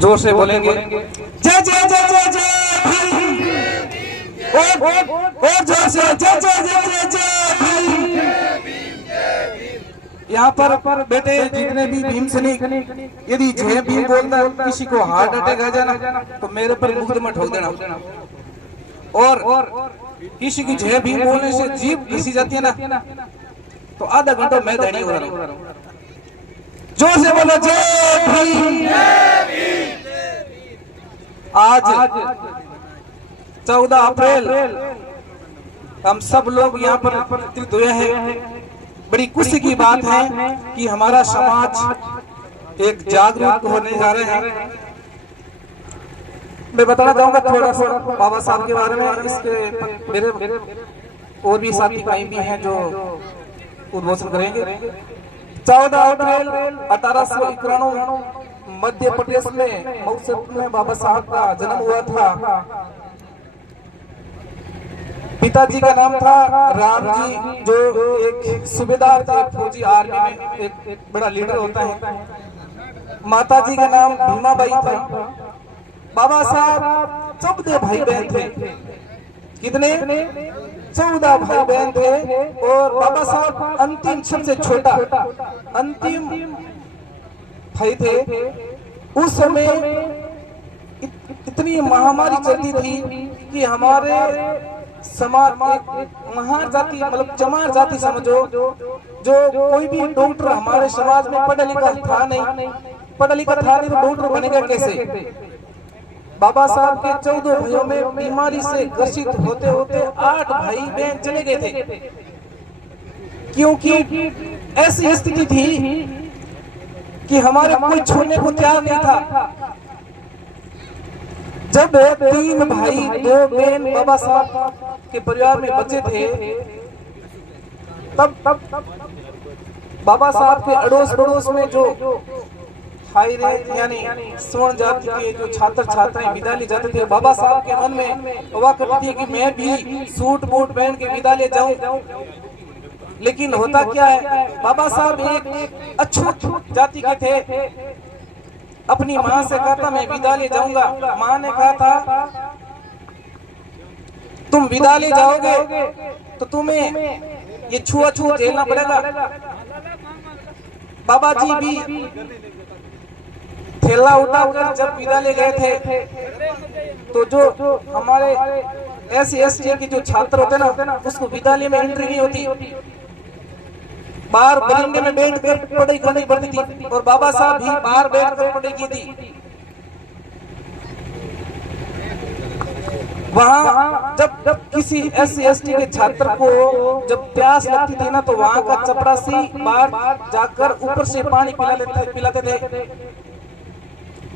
जोर से बोलेंगे जय जय जय जय जय भाई, और जोर से जय जय जय जय जय भाई। यहाँ पर बेटे जितने भी भीम सैनिक, यदि जय भीम बोलना किसी को हार्ट अटैक आ जाना तो मेरे पर मुकदमा ठोक देना, और किसी की जय भीम बोलने से जीभ घिसी जाती है ना तो आधा घंटा मैं धनी हो रहा हूँ। जोर से बोलो जय भीम। आज 14 अप्रैल हम सब लोग यहाँ पर एकत्रित हुए हैं। बड़ी खुशी की बात है कि हमारा समाज एक जागरूक होने जा रहे हैं। मैं बताना चाहूंगा थोड़ा सा बाबा साहब के बारे में। इसके मेरे और भी साथी भाई भी हैं जो उद्घोषण करेंगे। 14 अप्रैल 1891 मध्य प्रदेश में मऊ में बाबा साहब का जन्म हुआ था। पिताजी का नाम था राम जी, जो एक सूबेदार थे फौजी आर्मी में, एक बड़ा लीडर होता है। माता जी का नाम भीमाबाई था। बाबा साहब 14 भाई बहन थे। कितने? 14 भाई बहन थे। और बाबा साहब अंतिम सबसे छोटा अंतिम भाई थे। उस समय इतनी महामारी चलती थी कि हमारे समाज एक महान जाति, मतलब चमार जाति समझो, जो कोई भी डॉक्टर हमारे समाज में पढ़ा लिखा था नहीं। पढ़ा लिखा था नहीं तो डॉक्टर बनेगा कैसे? बाबा साहब के 14 भाइयों में बीमारी से ग्रसित होते होते 8 भाई बहन चले गए थे, क्योंकि ऐसी स्थिति थी कि हमारे कोई छोड़ने को तैयार नहीं था। जब 3 भाई 2 बहन बाबा साहब के परिवार में बचे थे, तब बाबा साहब के अड़ोस पड़ोस में जो हाई रेंज यानी स्वर्ण जाति के जो छात्र छात्राएं विद्यालय जाते थे, बाबा साहब के मन में हुआ करती थी कि मैं भी सूट बूट पहन के विद्यालय जाऊं। लेकिन होता क्या है, बाबा साहब एक अछूत जाति के थे। अपनी माँ से कहा था मैं विद्यालय जाऊंगा। माँ ने कहा था तुम विद्यालय जाओगे तो तुम्हें ये छुआछूत झेलना पड़ेगा। बाबा जी भी थैला उठाकर जब विद्यालय गए थे तो जो हमारे SC/ST के जो छात्र होते ना, उसको विद्यालय में एंट्री नहीं होती। बाहर बरामदे में बैठ कर पढ़ाई करनी पड़ती थी, और बाबा साहब भी बाहर बैठ कर पढ़ाई की थी। वहाँ जब किसी SC/ST के छात्र को जब प्यास लगती थी ना, तो वहाँ का चपरासी बाहर जाकर ऊपर से पानी पिलाते थे।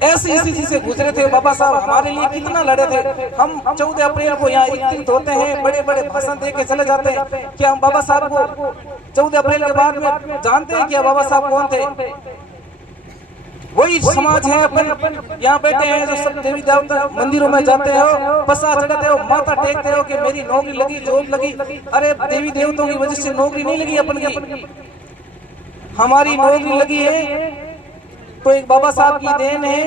ऐसी स्थिति से गुजरे थे बाबा साहब। हमारे लिए कितना लड़े थे। हम 14 अप्रैल को यहाँ एकत्रित होते हैं, बड़े बड़े भाषण दे के चले जाते हैं। क्या हम बाबा साहब को 14 अप्रैल के बाद में जानते हैं क्या बाबा साहब कौन थे? वही समाज है अपन यहाँ बैठे हैं जो सब देवी देवता मंदिरों में जाते हो, पसा चढ़ाते हो, माथा टेकते हो कि मेरी नौकरी लगी, जॉब लगी। अरे देवी देवताओं की वजह से नौकरी नहीं लगी अपन की, हमारी नौकरी लगी है तो एक बाबा साहब की देन है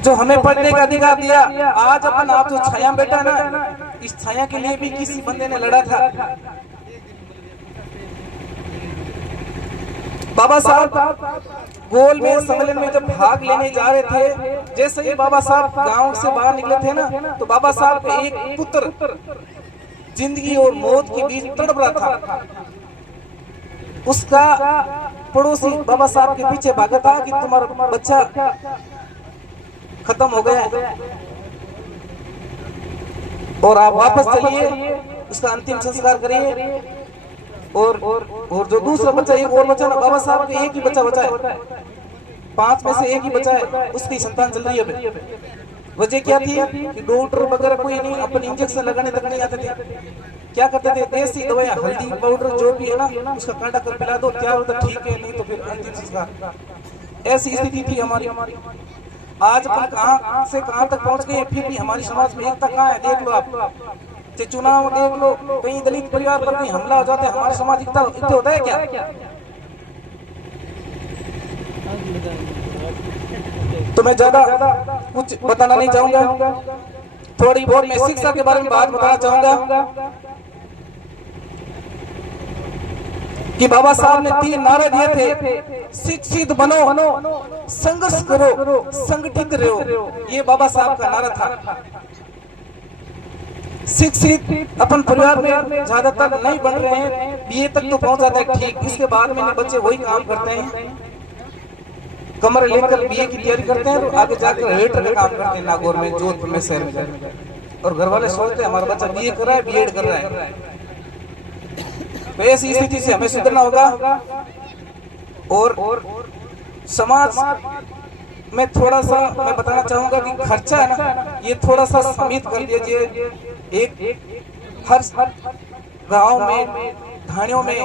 जो हमें पढ़ने का अधिकार दिया। आज अपन आप जो छाया बैठा ना, इस छाया के लिए भी किसी बंदे ने लड़ा था। बाबा साहब गोल में सम्मेलन में जब भाग लेने जा रहे थे, जैसे ही बाबा साहब गांव से बाहर निकले थे ना, तो बाबा साहब का एक पुत्र जिंदगी और मौत के बीच तड़प रहा था। उसका पड़ोसी बाबा साहब के पीछे भागा था कि तुम्हारा बच्चा खत्म हो गया है और आप वापस चलिए, उसका अंतिम संस्कार करिए। और जो दूसरा बच्चा, एक और बच्चा ना, बाबा साहब के एक ही बच्चा बचा है, 5 में से एक ही बचा है, उसकी संतान चल रही है। वजह क्या थी कि डॉक्टर वगैरह कोई नहीं, अपन इंजेक्शन लगाने तक नहीं आते थे। क्या करते थे, देसी दवाइयां, हल्दी पाउडर जो भी है ना, उसका कांटा कर पिला दो, क्या होता ठीक है, नहीं तो फिर अंतिम संस्कार। ऐसी स्थिति थी हमारी। आज अपन कहां से कहां तक पहुंच गए, फिर भी हमारी समाज में एकता कहां है? देख लो आप, चुनाव देख लो, कहीं दलित परिवार पर कहीं हमला हो जाता है, हमारे समाज एकता होता है क्या? तो मैं ज्यादा कुछ बताना नहीं चाहूंगा, थोड़ी बहुत मैं शिक्षा के बारे में बात बताना चाहूंगा कि बाबा साहब ने 3 नारे दिए थे, शिक्षित बनो, संघर्ष करो, संगठित रहो। ये बाबा साहब का नारा था। शिक्षित अपन परिवार में ज्यादातर नहीं बन रहे हैं, बीए तक तो पहुंच जाते हैं ठीक, इसके बाद में बच्चे वही काम करते हैं, कमर लेकर बीए की तैयारी करते हैं, तो आगे जाकर वेटर का काम करते हैं नागौर में, जोधपुर में, शहर में, और घर वाले सोचते हैं हमारा बच्चा बीए कर रहा है, बीएड कर रहा है। तो ऐसी स्थिति से हमें सुधरना होगा और समाज में थोड़ा सा मैं बताना चाहूंगा कि खर्चा है ना, ये थोड़ा सा सीमित कर दीजिए। एक हर गांव में, ढाणियों में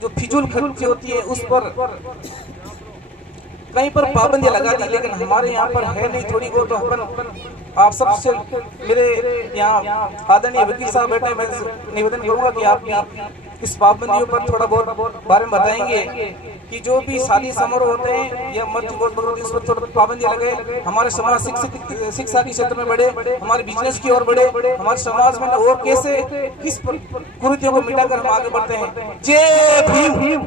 जो फिजूल खर्ची होती है उस पर कहीं पर पाबंदियां लगा दी, लेकिन हमारे यहाँ पर है नहीं थोड़ी बहुत। तो अपन आप सबसे, मेरे यहाँ आदरणीय वकील साहब बैठे, मैं निवेदन करूंगा कि आप इस पाबंदियों पर थोड़ा बहुत बारे में बताएंगे कि जो भी शादी समारोह होते हैं या मृत्यु उस पर थोड़ा पाबंदियां लगे, हमारे समाज शिक्षा के क्षेत्र में बढ़े, हमारे बिजनेस की ओर बढ़े, हमारे समाज में और कैसे किस कुरीतियों को मिटाकर हम आगे बढ़ते हैं। जय भीम।